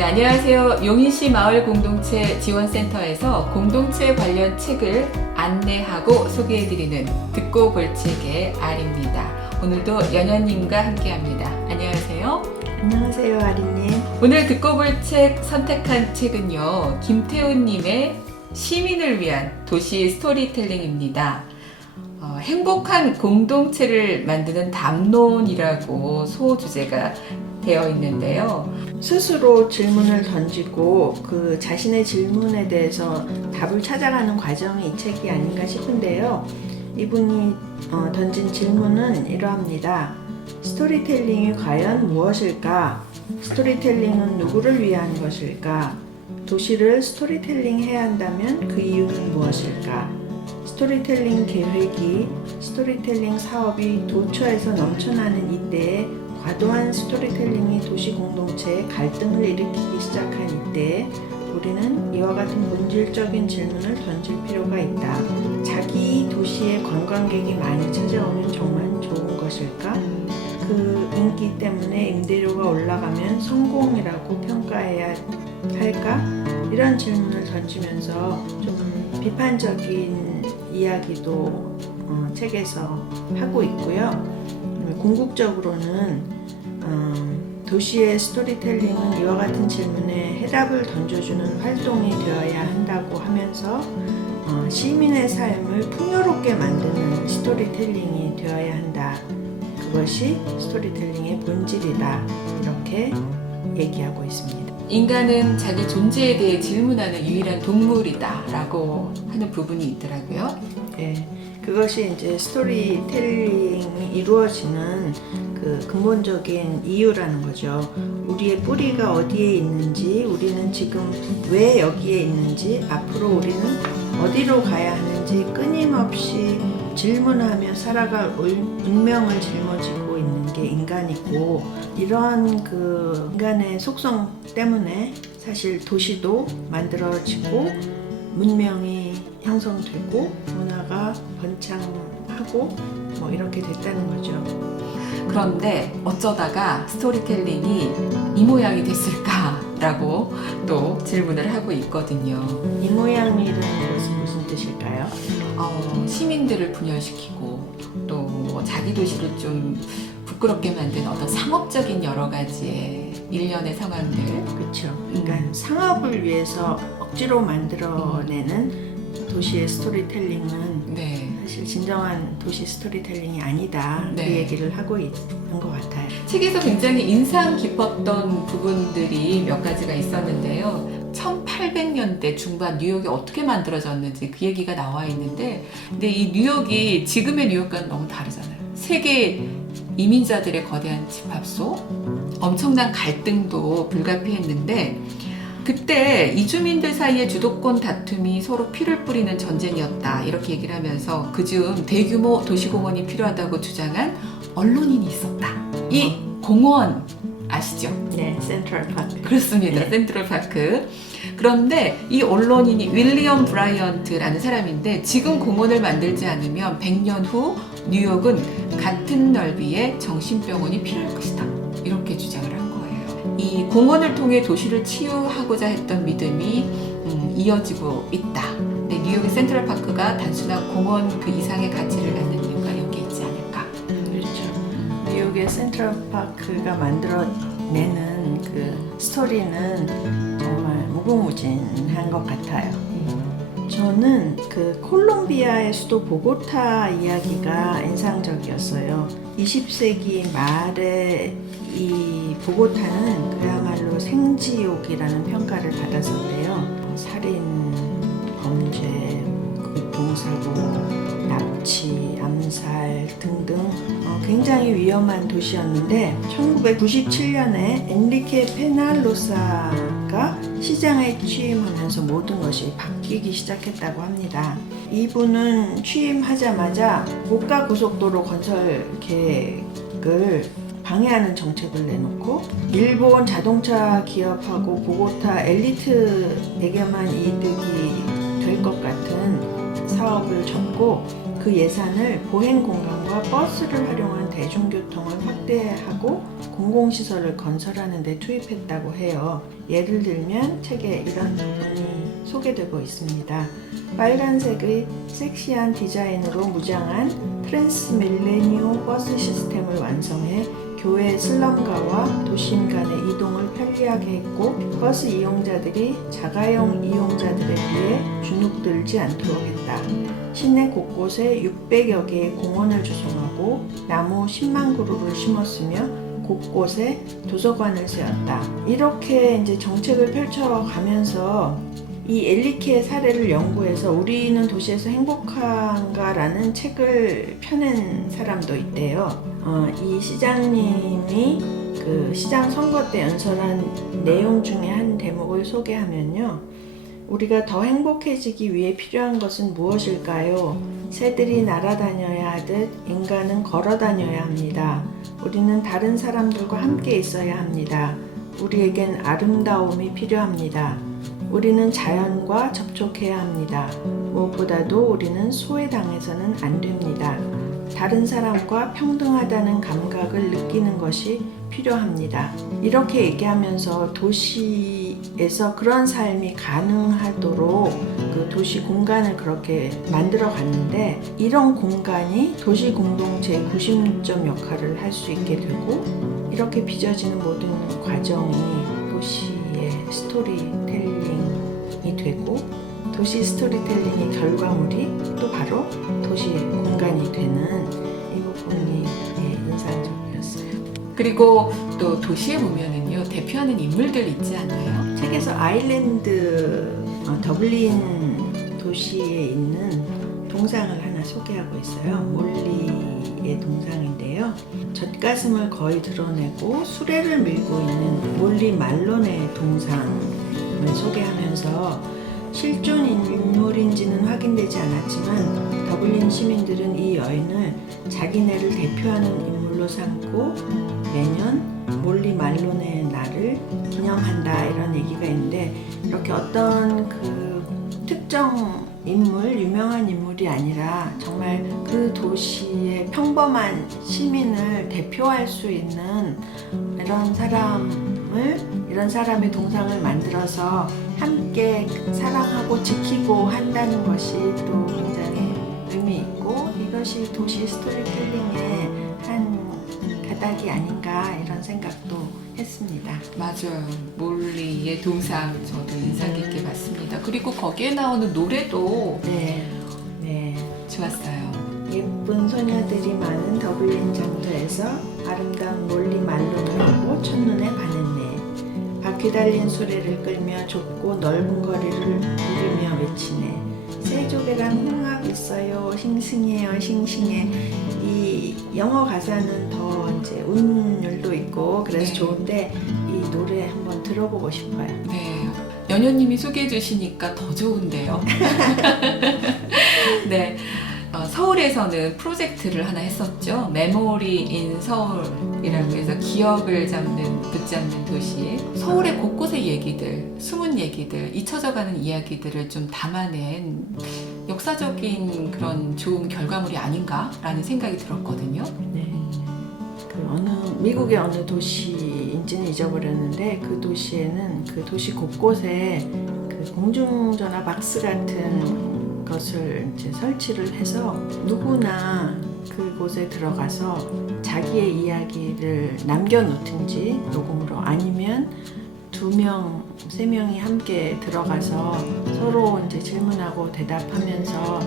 네, 안녕하세요. 용인시 마을공동체 지원센터에서 공동체 관련 책을 안내하고 소개해드리는 듣고 볼 책의 알입니다. 오늘도 연연님과 함께합니다. 안녕하세요. 안녕하세요, 아리님. 오늘 듣고 볼 책 선택한 책은요, 김태훈님의 시민을 위한 도시 스토리텔링입니다. 행복한 공동체를 만드는 담론이라고 소주제가 되어 있는데요. 스스로 질문을 던지고 그 자신의 질문에 대해서 답을 찾아가는 과정이 이 책이 아닌가 싶은데요. 이분이 던진 질문은 이러합니다. 스토리텔링이 과연 무엇일까? 스토리텔링은 누구를 위한 것일까? 도시를 스토리텔링 해야 한다면 그 이유는 무엇일까? 스토리텔링 계획이, 스토리텔링 사업이 도처에서 넘쳐나는 이때에 과도한 스토리텔링이 도시 공동체에 갈등을 일으키기 시작한 이때에 우리는 이와 같은 본질적인 질문을 던질 필요가 있다. 자기 도시에 관광객이 많이 찾아오면 정말 좋은 것일까? 그 인기 때문에 임대료가 올라가면 성공이라고 평가해야 할까? 이런 질문을 던지면서 좀 비판적인 이야기도 책에서 하고 있고요. 궁극적으로는 도시의 스토리텔링은 이와 같은 질문에 해답을 던져주는 활동이 되어야 한다고 하면서 시민의 삶을 풍요롭게 만드는 스토리텔링이 되어야 한다. 그것이 스토리텔링의 본질이다. 이렇게 얘기하고 있습니다. 인간은 자기 존재에 대해 질문하는 유일한 동물이다 라고 하는 부분이 있더라고요. 네, 그것이 이제 스토리텔링이 이루어지는 그 근본적인 이유라는 거죠. 우리의 뿌리가 어디에 있는지, 우리는 지금 왜 여기에 있는지, 앞으로 우리는 어디로 가야 하는지 끊임없이 질문하며 살아갈 운명을 짊어지고 있는 게 인간이고, 이런 그 인간의 속성 때문에 사실 도시도 만들어지고 문명이 형성되고 문화가 번창하고 뭐 이렇게 됐다는 거죠. 그런데 어쩌다가 스토리텔링이 이 모양이 됐을까라고 또 질문을 하고 있거든요. 이 모양이라는 것은 무슨 뜻일까요? 시민들을 분열시키고 또 자기 도시를 좀 부끄럽게 만든 어떤 상업적인 여러 가지의 일련의 상황들. 그렇죠. 그러니까 상업을 위해서 억지로 만들어내는 도시의 스토리텔링은 네. 사실 진정한 도시 스토리텔링이 아니다. 네. 그 얘기를 하고 있는 것 같아요. 책에서 굉장히 인상 깊었던 부분들이 몇 가지가 있었는데요. 1800년대 중반 뉴욕이 어떻게 만들어졌는지 그 얘기가 나와 있는데, 근데 이 뉴욕이 지금의 뉴욕과는 너무 다르잖아요. 세계 이민자들의 거대한 집합소, 엄청난 갈등도 불가피했는데, 그때 이주민들 사이의 주도권 다툼이 서로 피를 뿌리는 전쟁이었다 이렇게 얘기를 하면서 그중 대규모 도시공원이 필요하다고 주장한 언론인이 있었다. 이 공원 아시죠? 네, 센트럴 파크. 그렇습니다. 네. 센트럴 파크. 그런데 이 언론인이 윌리엄 브라이언트라는 사람인데, 지금 공원을 만들지 않으면 100년 후 뉴욕은 같은 넓이의 정신병원이 필요할 것이다. 이렇게 주장을 한 거예요. 이 공원을 통해 도시를 치유하고자 했던 믿음이 이어지고 있다. 네, 뉴욕의 센트럴 파크가 단순한 공원 그 이상의 가치를 갖는 이유가 여기에 있지 않을까. 그렇죠. 뉴욕의 센트럴 파크가 만들어내는 그 스토리는 정말 무궁무진한 것 같아요. 저는 그 콜롬비아의 수도 보고타 이야기가 인상적이었어요. 20세기 말에 이 보고타는 그야말로 생지옥이라는 평가를 받았었는데요. 살인, 범죄, 교통사고, 납치, 암살 등등 굉장히 위험한 도시였는데 1997년에 엔리케 페날로사가 시장에 취임하면서 모든 것이 바뀌기 시작했다고 합니다. 이분은 취임하자마자 고가고속도로 건설 계획을 방해하는 정책을 내놓고 일본 자동차 기업하고 보고타 엘리트에게만 이득이 될 것 같은 사업을 접고 그 예산을 보행 공간과 버스를 활용한 대중교통을 확대하고 공공시설을 건설하는 데 투입했다고 해요. 예를 들면 책에 이런 부분이 소개되고 있습니다. 빨간색의 섹시한 디자인으로 무장한 트랜스밀레니오 버스 시스템을 완성해 교외 슬럼가와 도심 간의 이동을 편리하게 했고 버스 이용자들이 자가용 이용자들에 비해 주눅들지 않도록 했다. 시내 곳곳에 600여 개의 공원을 조성하고 나무 10만 그루를 심었으며 곳곳에 도서관을 세웠다. 이렇게 이제 정책을 펼쳐가면서 이 엘리케의 사례를 연구해서 우리는 도시에서 행복한가라는 책을 펴낸 사람도 있대요. 이 시장님이 그 시장 선거 때 연설한 내용 중에 한 대목을 소개하면요. 우리가 더 행복해지기 위해 필요한 것은 무엇일까요? 새들이 날아다녀야 하듯 인간은 걸어다녀야 합니다. 우리는 다른 사람들과 함께 있어야 합니다. 우리에겐 아름다움이 필요합니다. 우리는 자연과 접촉해야 합니다. 무엇보다도 우리는 소외당해서는 안 됩니다. 다른 사람과 평등하다는 감각을 느끼는 것이 필요합니다. 이렇게 얘기하면서 도시에서 그런 삶이 가능하도록 그 도시 공간을 그렇게 만들어 갔는데 이런 공간이 도시 공동체의 구심점 역할을 할 수 있게 되고 이렇게 빚어지는 모든 과정이 도시의 스토리텔링이 되고 도시 스토리텔링의 결과물이 또 바로 도시 공간이 되는 이 부분이 인상적이었어요. 그리고 또 도시에 보면은요 대표하는 인물들 있지 않나요? 책에서 아일랜드 더블린 도시에 있는 동상을 하나 소개하고 있어요. 몰리의 동상인데요. 젖가슴을 거의 드러내고 수레를 밀고 있는 몰리 말론의 동상을 소개하면서 실존 인물인지는 확인되지 않았지만 더블린 시민들은 이 여인을 자기네를 대표하는 인물로 삼고 매년 몰리 말론의 날을 기념한다 이런 얘기가 있는데 이렇게 어떤 그 특정 인물, 유명한 인물이 아니라 정말 그 도시의 평범한 시민을 대표할 수 있는 이런 사람의 동상을 만들어서 함께 사랑하고 지키고 한다는 것이 또 굉장히 의미 있고 이것이 도시 스토리텔링의 한 가닥이 아닌가 이런 생각도 했습니다. 맞아요. 몰리의 동상 저도 인상 깊게 봤습니다. 그리고 거기에 나오는 노래도 네. 좋았어요. 예쁜 소녀들이 많은 더블린 장터에서 아름다운 몰리 말론을 보고 첫눈에 반했네. 바퀴 달린 수레를 끌며 좁고 넓은 거리를 부르며 외치네. 새조개랑 홍합 있어요. 싱싱해요. 싱싱해. 이 영어 가사는 더 이제 운율도 있고 그래서 네. 좋은데 이 노래 한번 들어보고 싶어요. 네. 연효님이 소개해 주시니까 더 좋은데요. 네. 서울에서는 프로젝트를 하나 했었죠. 메모리 인 서울이라고 해서 기억을 붙잡는 도시. 서울의 곳곳의 얘기들, 숨은 얘기들, 잊혀져가는 이야기들을 좀 담아낸 역사적인 그런 좋은 결과물이 아닌가라는 생각이 들었거든요. 네. 미국의 어느 도시인지는 잊어버렸는데 그 도시에는 그 도시 곳곳에 그 공중전화 박스 같은 것을 이제 설치를 해서 누구나 그곳에 들어가서 자기의 이야기를 남겨놓든지 녹음으로 아니면 2명, 3명이 함께 들어가서 서로 이제 질문하고 대답하면서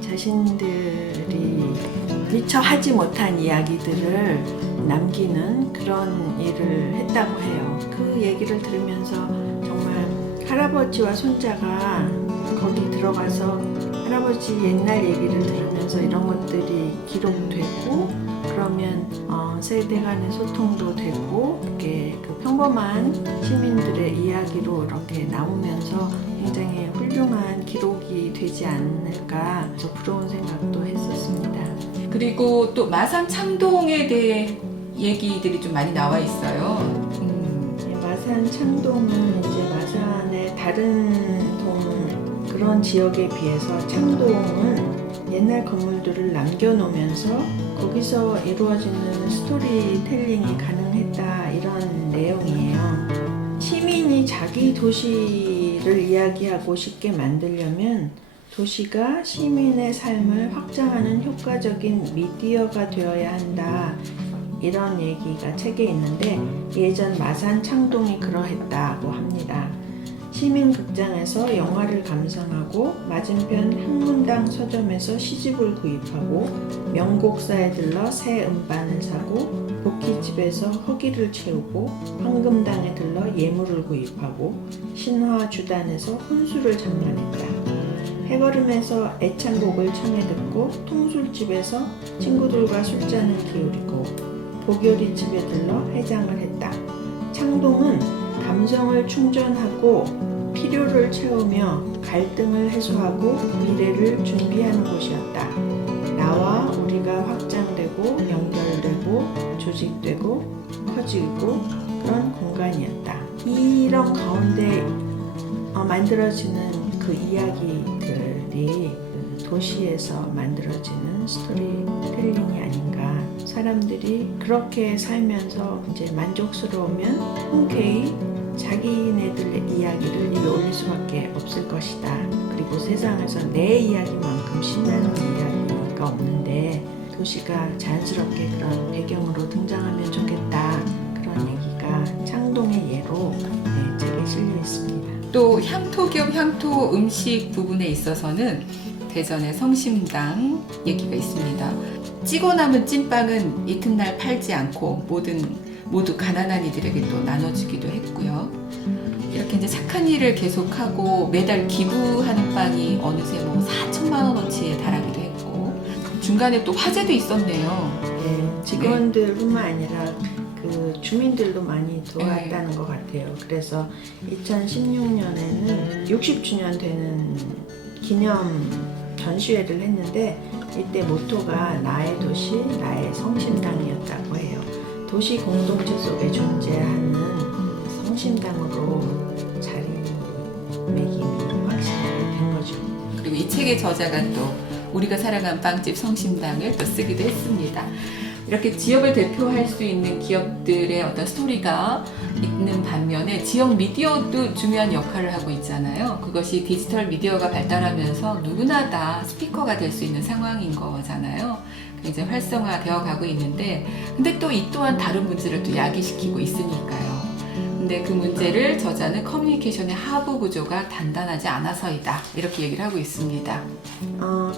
자신들이 미처 하지 못한 이야기들을 남기는 그런 일을 했다고 해요. 그 얘기를 들으면서 정말 할아버지와 손자가 거기 들어가서 할아버지 옛날 얘기를 들으면서 이런 것들이 기록되고 그러면 세대 간의 소통도 되고 이렇게 그 평범한 시민들의 이야기로 이렇게 나오면서 굉장히 훌륭한 기록이 되지 않을까 저 부러운 생각도 했었습니다. 그리고 또 마산 창동에 대해 얘기들이 좀 많이 나와 있어요. 마산 창동은 이제 마산의 다른 그런 지역에 비해서 창동은 옛날 건물들을 남겨놓으면서 거기서 이루어지는 스토리텔링이 가능했다, 이런 내용이에요. 시민이 자기 도시를 이야기하고 쉽게 만들려면 도시가 시민의 삶을 확장하는 효과적인 미디어가 되어야 한다, 이런 얘기가 책에 있는데 예전 마산 창동이 그러했다고 합니다. 시민극장에서 영화를 감상하고 맞은편 학문당 서점에서 시집을 구입하고 명곡사에 들러 새 음반을 사고 복희집에서 허기를 채우고 황금당에 들러 예물을 구입하고 신화주단에서 혼수를 장만했다. 해걸음에서 애창곡을 청해 듣고 통술집에서 친구들과 술잔을 기울이고 보교리집에 들러 해장을 했다. 창동은 감성을 충전하고 필요를 채우며 갈등을 해소하고 미래를 준비하는 곳이었다. 나와 우리가 확장되고 연결되고 조직되고 커지고 그런 공간이었다. 이런 가운데 만들어지는 그 이야기들이 도시에서 만들어지는 스토리텔링이 아닌가. 사람들이 그렇게 살면서 이제 만족스러우면 흔쾌히 자기네들의 이야기를 입에 올릴 수밖에 없을 것이다. 그리고 세상에서 내 이야기만큼 신나는 이야기가 없는데 도시가 자연스럽게 그런 배경으로 등장하면 좋겠다. 그런 얘기가 창동의 예로 책에 실려 있습니다. 또 향토 겸 향토 음식 부분에 있어서는 대전의 성심당 얘기가 있습니다. 찌고 남은 찐빵은 이튿날 팔지 않고 모두 가난한 이들에게 또 나눠주기도 했고요. 이렇게 이제 착한 일을 계속하고 매달 기부하는 빵이 어느새 4천만 원어치에 달하기도 했고 중간에 또 화재도 있었네요. 네, 직원들뿐만 아니라 그 주민들도 많이 도왔다는 것 같아요. 그래서 2016년에는 60주년 되는 기념 전시회를 했는데 이때 모토가 나의 도시, 나의 성심당이었다고 해요. 도시 공동체 속에 존재하는 성심당으로 자리매김이 확실히 된 거죠. 그리고 이 책의 저자가 또 우리가 살아간 빵집 성심당을 또 쓰기도 했습니다. 이렇게 지역을 대표할 수 있는 기업들의 어떤 스토리가 있는 반면에 지역 미디어도 중요한 역할을 하고 있잖아요. 그것이 디지털 미디어가 발달하면서 누구나 다 스피커가 될 수 있는 상황인 거잖아요. 이제 활성화되어 가고 있는데 근데 또 이 또한 다른 문제를 또 야기시키고 있으니까요. 근데 그 문제를 저자는 커뮤니케이션의 하부 구조가 단단하지 않아서이다, 이렇게 얘기를 하고 있습니다.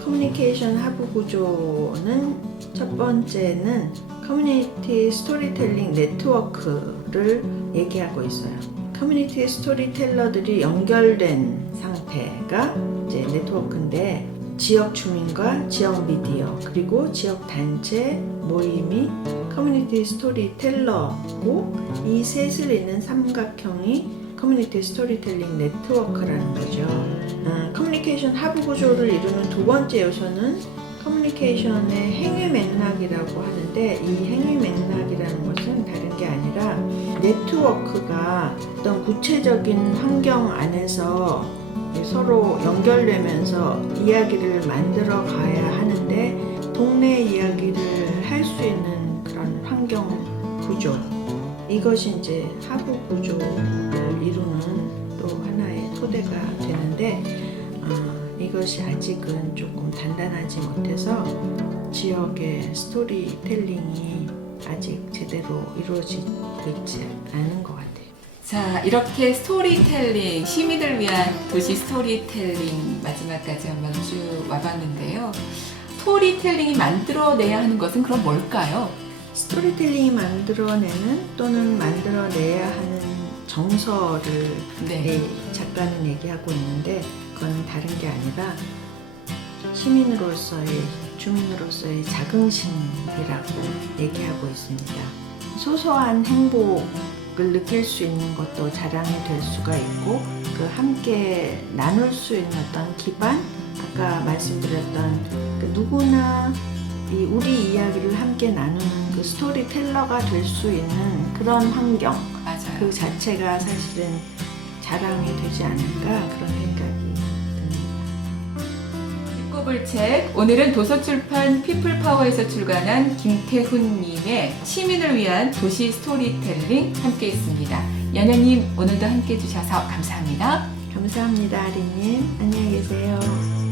커뮤니케이션 하부 구조는 첫 번째는 커뮤니티 스토리텔링 네트워크를 얘기하고 있어요. 커뮤니티 스토리텔러들이 연결된 상태가 이제 네트워크인데 지역 주민과 지역 미디어 그리고 지역 단체 모임이 커뮤니티 스토리텔러고 이 셋을 잇는 삼각형이 커뮤니티 스토리텔링 네트워크라는 거죠. 커뮤니케이션 하부 구조를 이루는 두 번째 요소는 커뮤니케이션의 행위 맥락이라고 하는데 이 행위 맥락이라는 것은 다른 게 아니라 네트워크가 어떤 구체적인 환경 안에서 서로 연결되면서 이야기를 만들어 가야 하는데 동네 이야기를 할 수 있는 그런 환경 구조, 이것이 이제 하부 구조를 이루는 또 하나의 토대가 되는데 이것이 아직은 조금 단단하지 못해서 지역의 스토리텔링이 아직 제대로 이루어지고 있지 않은 것 같아요. 자, 이렇게 스토리텔링, 시민을 위한 도시 스토리텔링 마지막까지 한번 쭉 와봤는데요. 스토리텔링이 만들어내야 하는 것은 그럼 뭘까요? 스토리텔링이 만들어내는 또는 만들어내야 하는 정서를 작가는 얘기하고 있는데 그건 다른 게 아니라 시민으로서의, 주민으로서의 자긍심이라고 얘기하고 있습니다. 소소한 행복을 느낄 수 있는 것도 자랑이 될 수가 있고 그 함께 나눌 수 있는 어떤 기반, 아까 말씀드렸던 그 누구나 우리 이야기를 함께 나누는 그 스토리텔러가 될 수 있는 그런 환경, 맞아요. 그 자체가 사실은 자랑이 되지 않을까 그런 생각이 듭니다. 읽어볼 책, 오늘은 도서출판 피플파워에서 출간한 김태훈님의 시민을 위한 도시 스토리텔링 함께 했습니다. 연연님 오늘도 함께 해주셔서 감사합니다. 감사합니다, 아리님. 안녕히 계세요.